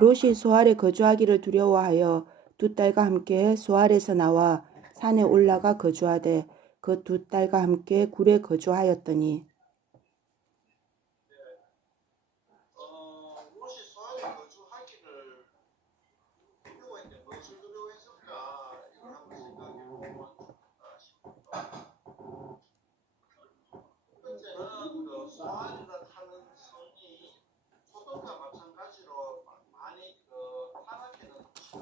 롯이 소알에 거주하기를 두려워하여 두 딸과 함께 소알에서 나와 산에 올라가 거주하되 그 두 딸과 함께 굴에 거주하였더니 롯이 소알에 거주하기를 두려워했는데 무엇을 두려워했을까? 이걸 한번 생각해 보면 좋겠다 싶습니다. 첫 번째는 그 소알이라 하는 성이 소돔과 마찬가지로 많이 타락해는 도시다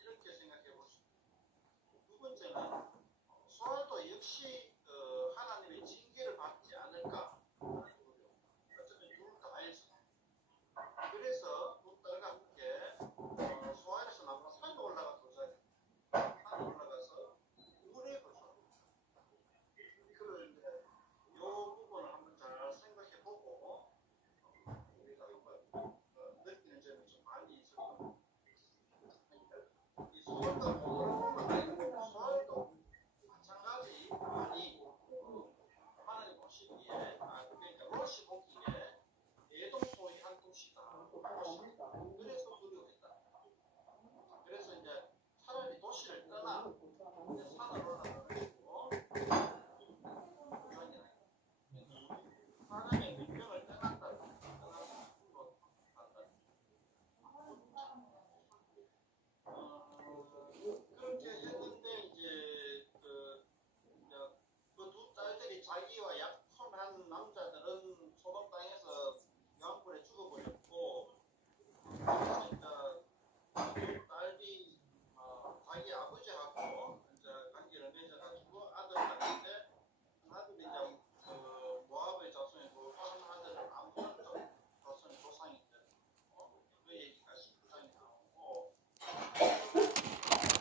이렇게 생각해 볼 수 있습니다. 두 번째는 소알도 역시 하나님의 징계를 받지 않을까 하는 두려움. 어쩌면 둘 다해서 그래서 두 딸과 함께 소알에서 나와 산에 올라가 도착해. 산에 올라가서 물에 거주합니다. 이거를 이제 요 부분을 한번 잘 생각해 보고 우리가 느끼는 점이 좀 많이 있을 겁니다. 이 소알도 마찬가지 많이 하나님 보시기에 그러니까 롯이 보기에 대동소이 한 도시다. 그래서 두려워했다. 그래서 이제 차라리 도시를 떠나 이제 산을 올라가가지고 사람의 민병을 떠난다. 그렇게 했는데 이제 그 두 딸들이 자기와 약혼한 남자들은 소돔 땅에서 유황불에 죽어버렸고 그래서 두 딸이 자기 아버지하고 이제 관계를 맺어가지고 아들을 낳는데 아들이 이제 모압의 자손이고 한 아들은 암몬 자손의 조상인데 그 얘기가 19장에 나오고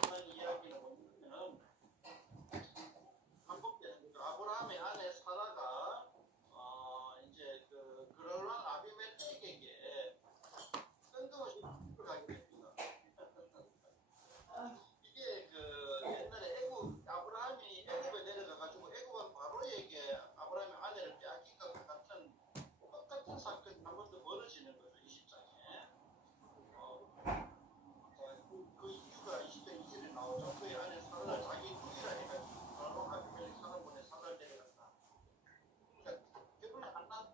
그런 이야기는 뭐냐면은 아브라함의 아내 사라가 이제 그럴란 아비멜렉에게 뜬금없이 죽을 하게 됩니다. 이게 옛날에 아브라함이 애굽에 내려가가지고 애굽 바로에게 아브라함의 아내를 빼앗긴 것 같은 똑같은 사건이 한 번 더 벌어지는 거죠. 20장에. 그 이유가 20장 2절에 나오죠. 그의 아내 사라를 자기 누이라 해가지고 바로 아비멜렉 사람분의 사라를 데려갔다. 그러니까 결혼을 안 한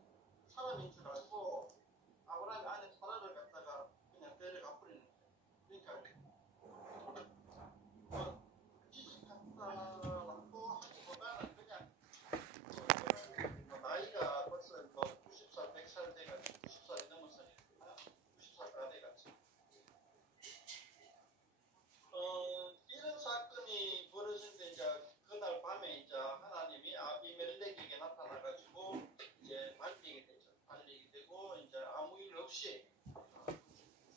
사람인 줄 알고 아브라함의 아내 사라를 갖다가 그냥 데려가 버리는 거예요. 그러니까 지식한다라고 하기보다는 그냥 나이가 벌써 90살, 100살 돼가지고 90살이 넘었으니까 90살가 돼가지고 이런 사건이 벌어진데 이제 그날 밤에 이제 하나님이 아비멜렉에게 나타나가지고 이제 말리게 되죠. 말리게 되고 이제 아무 일 없이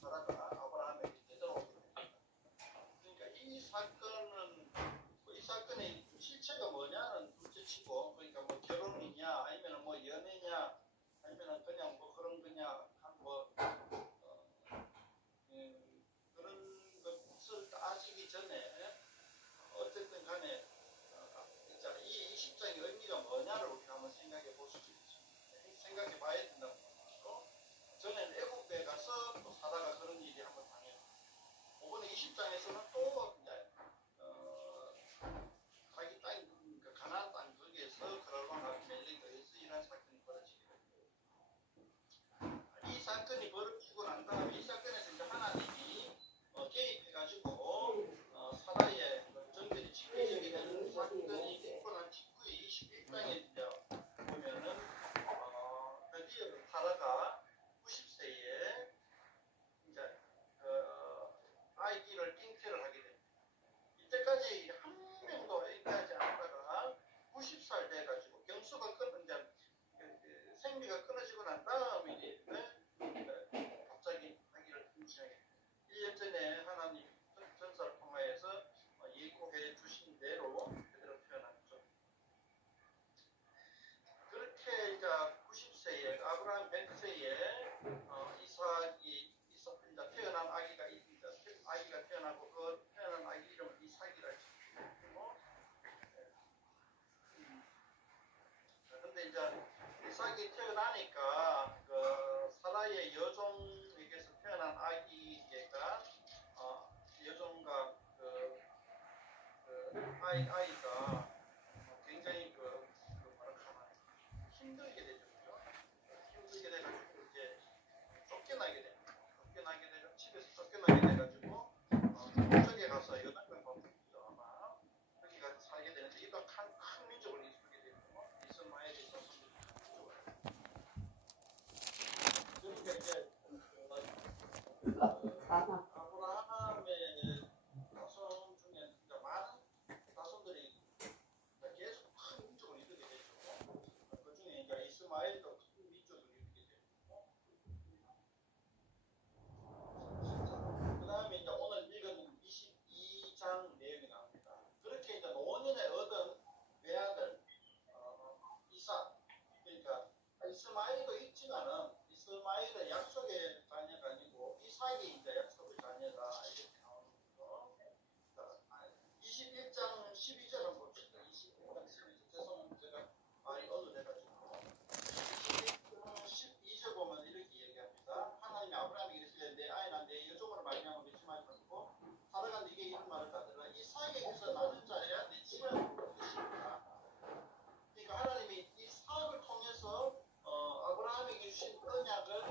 사라가 아브라함에게 되돌아오게 됩니다. 그러니까 이 사건의 실체가 뭐냐는 둘째치고 그러니까 뭐 결혼이냐 아니면 뭐 연애냐 아니면 그냥 뭐 그런 거냐 그런 것을 따지기 전에 어쨌든 간에 이 20장의 의미가 뭐냐를 우리가 한번 생각해 볼 수 있습니다. 생각해 봐야 된다고 말이죠. 전에는 애국에 가서 또 사다가 그런 일이 한번 당해요. 이번에 20장에서는 또 이제 자기 땅, 가나안 땅 거기에서 그럴만 아비멜렉에 의해서 이런 사건이 벌어지게 됩니다. 이 사건이 벌어지고 난 다음에 이 사건에서 이제 하나님이 개입해가지고 사라의 정결이 지켜지게 되는 사건이 있고 난 직후에 21장에 이제 보면은 드디어 사라가 90세에 이제 아이를 잉태를 하게 됩니다. 이때까지 한 명도 잉태하지 않다가 90살 돼가지고 경수가 이제 생리가 끊어지고 난 다음에 갑자기 아기를 잉태하게 됩니다. 1년 전에 하나님 전사를 통하여서 예고해 주신 대로 그대로 태어났죠. 그렇게 이제 90세에 아브라함 100세에 이삭이 태어난 아기가 태어나고 그 태어난 아기 이름을 이삭이라 지었고 근데 이제 이삭이 태어나니까 사라의 여종에게서 태어난 아기 아이가 굉장히 힘들게 되죠. 힘들게 돼가지고 이제 쫓겨나게 됩니다. 집에서 쫓겨나게 돼가지고 북쪽에 가서 연합군 법이죠. 아마 거기 가서 살게 되는데 이거 큰 민족을 이루게 되고 이스마엘이 자손들이 그러니까 이제 아브라함의 자손 중에 많은 자손들이 계속 큰 민족을 이루게 되죠. 그 중에 이제 이스마엘도 큰 민족을 이루게 되고 그 다음에 이제 오늘 읽은 22장 내용이 나옵니다. 그렇게 이제 노년에 얻은 외아들 이삭, 그러니까 이스마엘도 있지만은 이스마엘은 약속의 자녀가 아니고 이삭이 이제 약속의 자녀다 이렇게 나오는 거죠. 21장 12절 한번 봅시다. 21장 12절 죄송합니다. 제가 말이 어눌해가지고 21장 12절 보면 이렇게 얘기합니다. 하나님이 아브라함에게 이르시되 내 아이나 내 여종으로 말미암아 맺음하지 말고 사라가 네게 이런 말을 따르라. 이삭에게서 나는 자야 내 집안을 부를 것이니라. 그러니까 하나님이 이삭을 통해서 아브라함에게 주신 언약을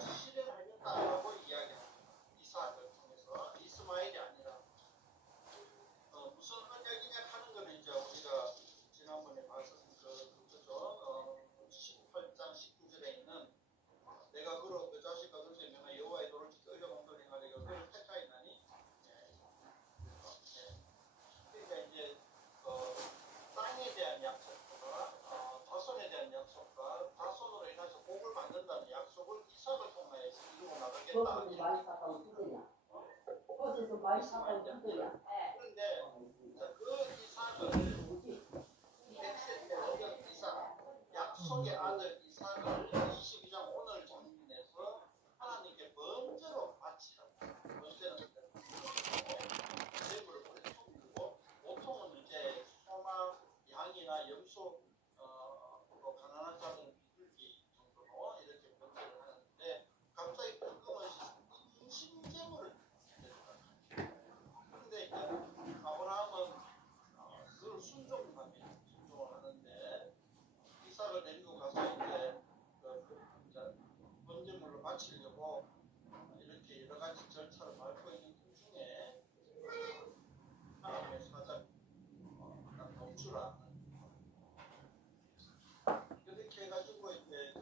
실현하겠다라고 이야기합니다. 이삭을 통해서 이스마엘이 아니라 무슨 언약이냐 하는 거는 이제 우리가 지난번에 봤었던 그거죠. 18장 19절에 있는 내가 그로 그 자식과 그것에 명하 여호와의 도를 지켜 의로 공도를 행하려 그를 택하였나니 그러니까 이제 땅에 대한 약속과 자손에 대한 약속과 자손으로 인해서 복을 받는다는 약속을 이삭을 통하여서 이루고 나가겠다. 그것에서 많이 샀다고 뜻이야. 그런데 그 이삭을 100세 때 얻은 이삭, 약속의 아들 이삭을 22장 오늘 정리해서 하나님께 번제로 바치라고. 번제는 제물을 드리고 보통은 이제 소나 양이나 염소 또 가난한 자들은 비둘기 정도로 이렇게 번제를 하는데 갑자기 뜬금없이 인신제물을 드렸다. 그런데 이제 아브라함은 그걸 순종을 하는데 이삭을 데리고 가서 이제 번제물로 바치려고 이렇게 여러 가지 절차를 밟고 있는 중에 하나님의 사자 멈추라 이렇게 해가지고 이제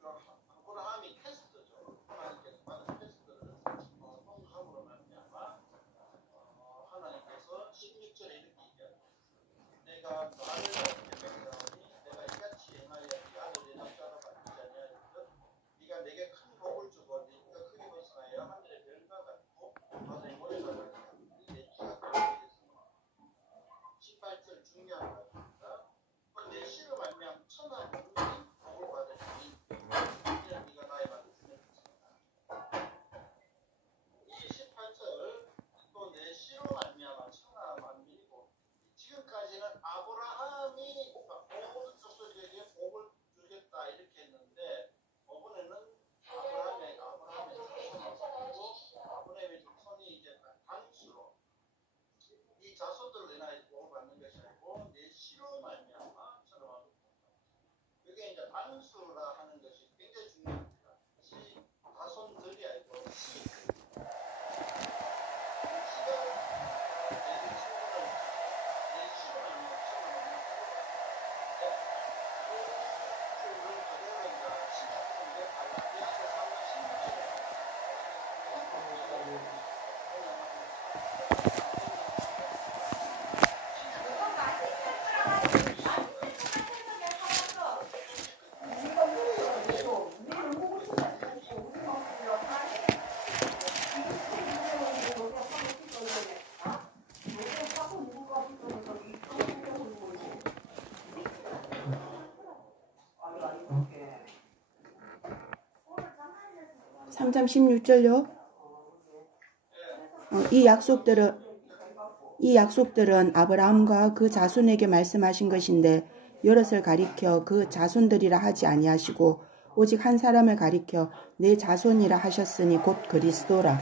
아브라함이 테스트죠. 하나님께서 받은 테스트를 통과함으로 말미암아 하나님께서 16절에 이렇게 얘기합니다. 내가 나를 어떻게 명하니 내가 이같이 행하여 네 아들의 남자가 받지 아니하였듯 네가 내게 큰 복을 주고 네가 크게 벗어나야 하늘의 별과 같고 바다의 모래가 같고 내 키가 크게 18절 중요한 말입니다. 내 씨로 말미암아 천하 만민이 복을 받으리니 이는 네가 나의 받은 주님을 받습니다. 이 18절 또 내 씨로 말미암아 천하 만민이고 지금까지는 아브라함이 모든 족속에게 복을 주겠다 이렇게 했는데 이번에는 아브라함의 자손이고 아브라함의 자손이 이제 단수로 이 자손들로 인하여 복을 받는 것이 아니고 내 씨로 말미암아 천하 이게 이제 단수라 하는 것이 굉장히 중요합니다. 시 자손들이 아니고 시 삼 장 16절요. 이 약속들은 아브라함과 그 자손에게 말씀하신 것인데 여럿을 가리켜 그 자손들이라 하지 아니하시고 오직 한 사람을 가리켜 내 자손이라 하셨으니 곧 그리스도라.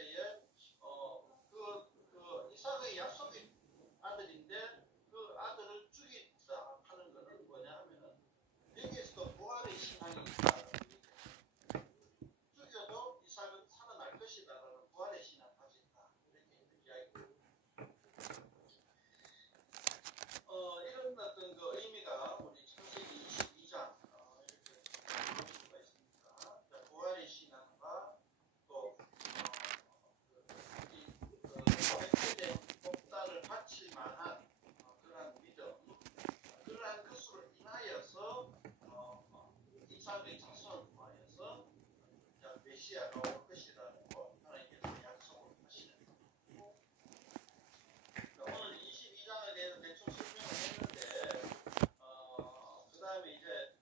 때에 이삭의 약속의 아들인데 그 아들을 죽이다 하는 것은 뭐냐 하면은 여기에서도 부활의 신앙이 있다. 죽여도 이삭은 살아날 것이다라는 부활의 신앙을 가진다. 이렇게 있는 이야기고. 이런 어떤 그 의미가 우리 창세기 22장 이렇게 볼 수가 있습니다. 자, 부활의 신앙과 또 백세된 복단을 바칠 만한 그러한 믿음, 그러한 것으로 인하여서 이삭의 자손을 통하여서 메시아가 올 것이라고 하나님께서 약속을 하시는 거예요. 오늘 22장에 대해서 대충 설명을 했는데 그 다음에 이제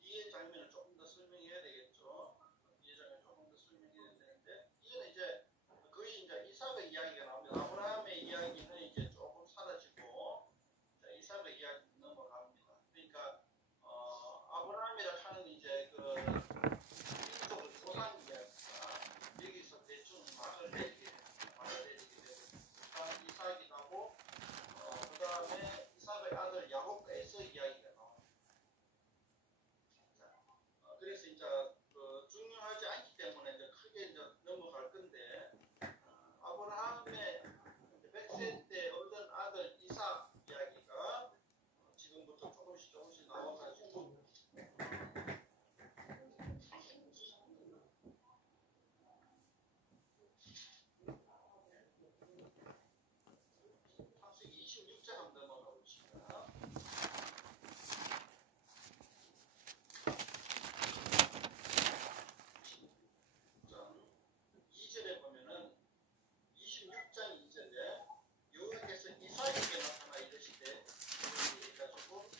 뒤에 장면을 조금 더 설명해야 되겠죠. 뒤에 장면 조금 더 설명해야 되는데 이제는 이제 거의 이제 이삭의 이야기가 나옵니다. 아브라함의 이야기는 이제 조금 사라지고 이삭의 이야기 넘어갑니다. 그러니까 아브라함이라 하는 이제 그 민족의 조상 이야기가 여기서 대충 막을 내리게 되고 이삭이 나고 그 다음에 이삭의 아들 야곱과 에서 이야기가 나옵니다. 그래서 이제 중요하지 않기 때문에 이제 크게 이제 넘어갈 건데 아브라함의 100세 때 얻은 아들 이삭 이야기가 지금부터 조금씩 나와가지고 창세기 26장 한번 넘어가 봅시다. 2절에 보면은 26장 2절에 여호와께서 이삭에게 나타나 이르시되 이렇게 해가지고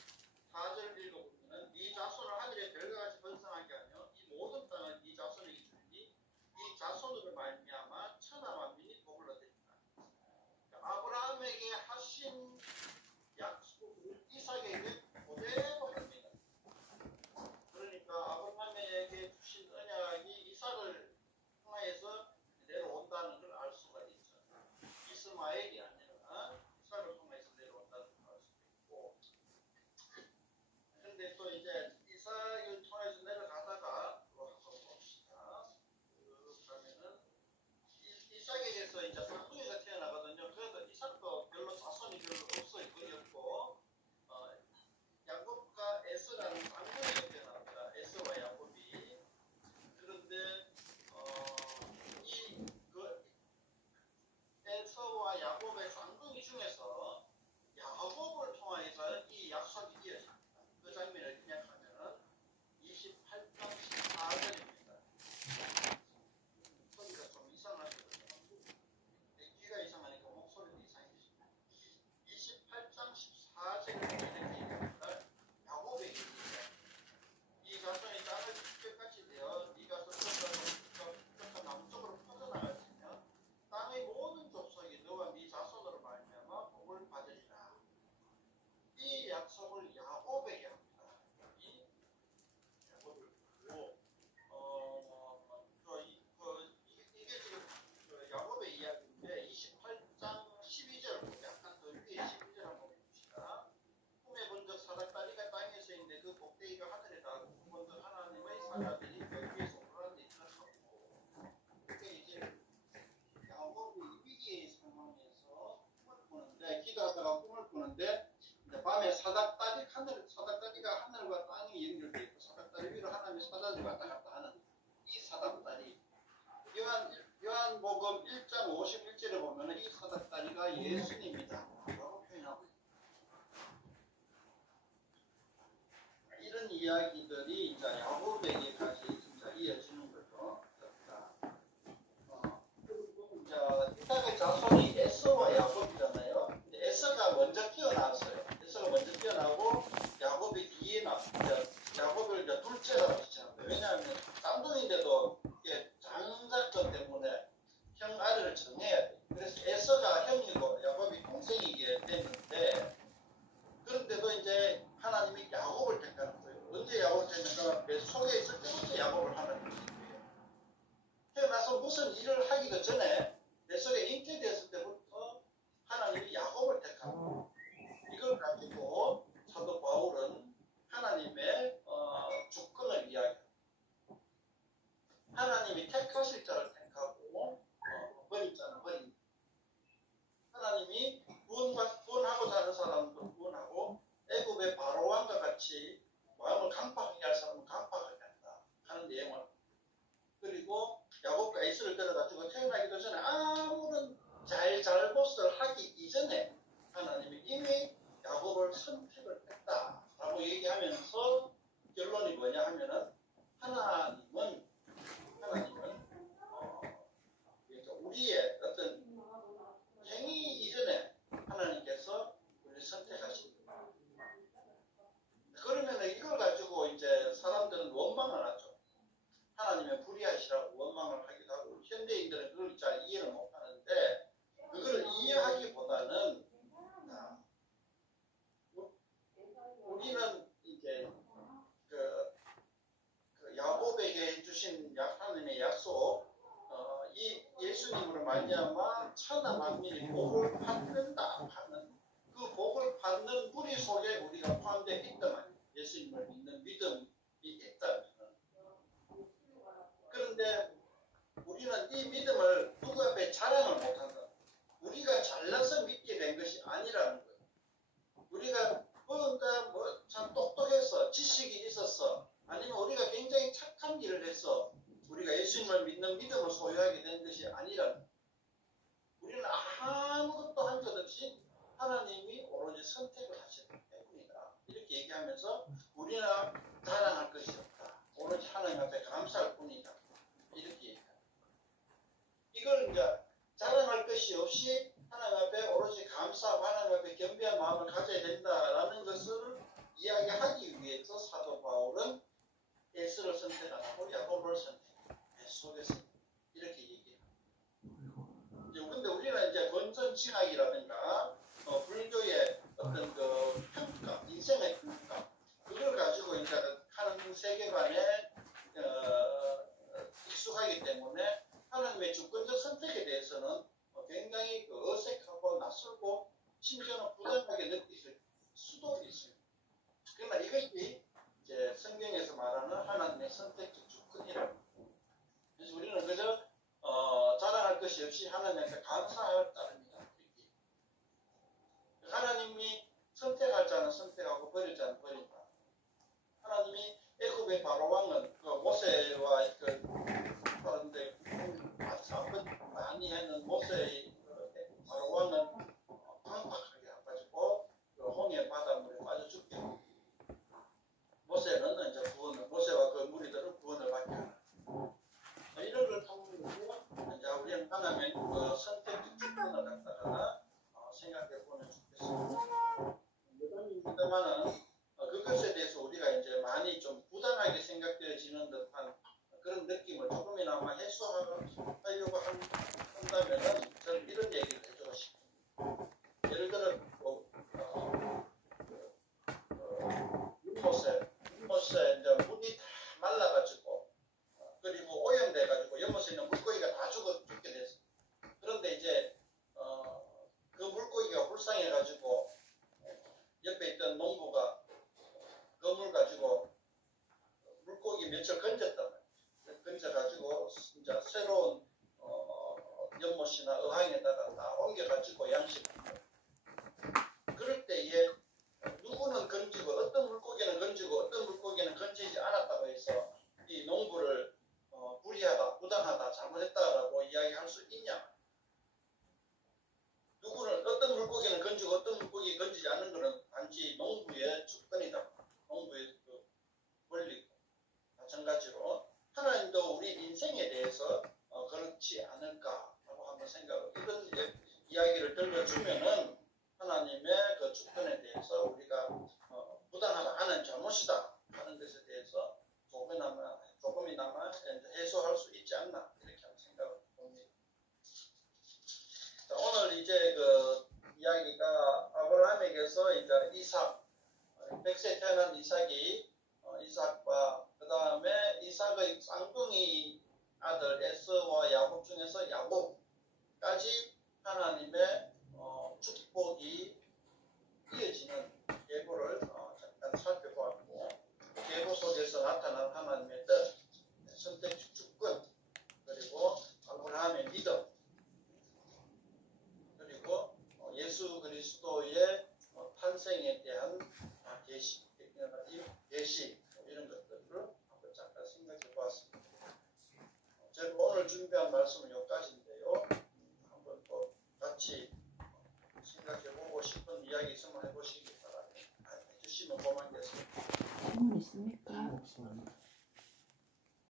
4절 읽어보면은 네 자손을 하늘의 별과 같이 번성하게 하며 이 모든 땅을 네 자손에게 주니 이 자손으로 말미암아 천하 만민이 복을 얻으리라. 아브라함에게 하신 약속을 이삭에게 그대로 합니다. 그러니까 아브라함에게 주신 언약이 이삭을 통해서 내려온다는 걸 알 수가 있죠. 이스마엘이 아니라 이삭을 통해서 내려온다는 걸 알 수가 있고. 근데 또 이제 이삭을 통해서 내려가다가 또 한번 봅시다. 그러면은 이삭에게서 이제 쌍둥이가 태어나거든요. 그래도 이삭도 별로 자손이 별로 없어요. 거의 없고 야곱과 에서라는 쌍둥이가 태어납니다. 에서와 야곱이. 그런데 에서와 야곱의 쌍둥이 중에서 야곱을 통해서 이 약속이 이어집니다. 그 장면을 그냥 하면은 28장 14절입니다. 소리가 좀 이상하시거든요. 귀가 이상하니까 목소리도 이상해지십니다. 28장 14절에 이렇게 얘기합니다. 야곱에게 이 자손이 땅을 끝까지 되어 네가 서쪽과 남쪽으로 퍼져나갈 테면 땅의 모든 족속이 너와 네 자손으로 말미암아 복을 받으리라. 이 약속을 야곱에게 합니다. 이 야곱을 보고 이게 지금 야곱의 이야기인데 28장 12절 약간 더 위에 12절 한번 봅시다. 꿈에 본 적 사닥다리가 땅에서 있는데 그 꼭대기가 하늘에 닿고 본 적 하나님의 사자들이 그 위에서 오르는데 있더라고. 그게 이제 야곱이 위기의 상황에서 꿈을 꾸는데 기도하다가 꿈을 꾸는데 밤에 사닥다리가 하늘과 땅이 연결되어 있고 사닥다리 위로 하나님의 사자들이 왔다 갔다 하는 이 사닥다리. 요한복음 1장 51절에 보면 이 사닥다리가 예수님이다 라고 표현하고 있습니다. 이런 이야기들이 이제 야곱에게까지 진짜 이어지는 거죠. 이삭의 자손이 에서와 야곱이잖아요. 에서가 먼저 깨어났어요. 에서가 먼저 깨어나고 야곱이 뒤에 야곱을 이제 둘째라고 하잖아요. 왜냐하면 쌍둥이인데도 장자권 때문에 형 아래를 정해야 돼. 그래서 에서가 형이고 야곱이 동생이게 됐는데 그런데도 이제 하나님이 야곱을 택하는 거예요. 언제 야곱을 택할까? 잘나서 믿게 된 것이 아니라는 거예요. 우리가 뭔가 뭐 참 똑똑해서 지식이 있었어, 아니면 우리가 굉장히 착한 일을 했어 우리가 예수님을 믿는 믿음을 소유하게 된 것이 아니라는 거예요. 우리는 아무것도 한 것 없이 하나님이 오로지 선택을 하셨기 때문이다. 이렇게 얘기하면서 우리는 자랑할 것이 없다. 오로지 하나님 앞에 감사할 뿐이다. 이렇게 얘기합니다. 이걸 이제 자랑할 것이 없이 하나님 앞에 오로지 감사하고 하나님 앞에 겸비한 마음을 가져야 된다라는 것을 이야기하기 위해서 사도 바울은 에스를 선택하고 야고보를 선택합니다. 속에서 이렇게 얘기해요. 근데 우리는 이제 건전지학이라든가 불교의 어떤 그 평가, 인생의 평가, 그걸 가지고 이제 하는 세계관에 익숙하기 때문에 하나님의 주권적 선택에 대해서는 굉장히 그 어색하고 낯설고 심지어는 부담하게 느끼실 수도 있습니다. 그러나 이것이 이제 성경에서 말하는 하나님의 선택적 주권이라고. 그래서 우리는 그저 자랑할 것이 없이 하나님께 감사할 따릅니다. 하나님이 선택할 자는 선택하고 버릴 자는 버린다. 하나님이 애굽의 바로 왕은 그 모세와 그런데 많이 했는 모세의 바로 왕은 강팍하게 해가지고 그 홍해 바닷물에 빠져 죽게 하고, 모세는 이제 모세와 그 무리들은 구원을 받게 하라. 이런 걸 통해서 이제 우리는 하나님의 그 선택적 주권을 갖다가 생각해 보면 좋겠습니다. 여담입니다만은 그것에 대해서 우리가 이제 많이 좀 부당하게 생각되어지는 듯한 그런 느낌을 조금이나마 해소하려고 한다면은 저는 이런 얘기를 해주고 싶습니다. 예를 들어 윤모세 이제 물이 다 말라가지고 그리고 오염돼가지고 연못에 있는 물고기가 다 죽게 됐어요. 그런데 이제 그 물고기가 불쌍해가지고 옆에 있던 농부가 그 물 가지고 물고기 몇을 건졌단 말이에요. 건져가지고 이제 새로운 연못이나 어항에다가 다 옮겨가지고 양식을. 그럴 때에 누구는 건지고 어떤 물고기는 건지고 어떤 물고기는 건지지 않았다고 해서 이 농부를 불의하다, 부당하다, 잘못했다라고 이야기할 수 있냐? 누구는 어떤 물고기는 건지고 어떤 물고기 건지지 않는 것은 단지 농부의 주권이다. 농부의 그 권리. 마찬가지로 하나님도 우리 인생에 대해서 그렇지 않을까라고 한번 생각을, 이런 이야기를 들려주면은 하나님의 그 주권에 대해서 우리가 부당하다, 하는 잘못이다 하는 것에 대해서 조금이나마 해소할 수 있지 않나, 이렇게 한번 생각을 봅니다. 자, 오늘 이제 그 이야기가 아브라함에게서 이제 이삭, 100세 태어난 이삭이 이삭과 그 다음에 이삭의 쌍둥이 아들 에서와 야곱 중에서 야곱까지 하나님의 축복이 이어지는 계보를 잠깐 살펴보았고, 계보 속에서 나타난 하나님의 뜻, 선택적 주권, 그리고 아브라함의 믿음, 그리고 예수 그리스도의 탄생에 대한 계시, 이런 것들을 한번 잠깐 생각해 보았습니다. 제가 오늘 준비한 말씀은 여기까지인데요. 한번 또 같이 생각해 보고 싶은 이야기 있으면 해보시기 바랍니다. 해주시면 고맙겠습니다. 질문 있습니까? 없습니다.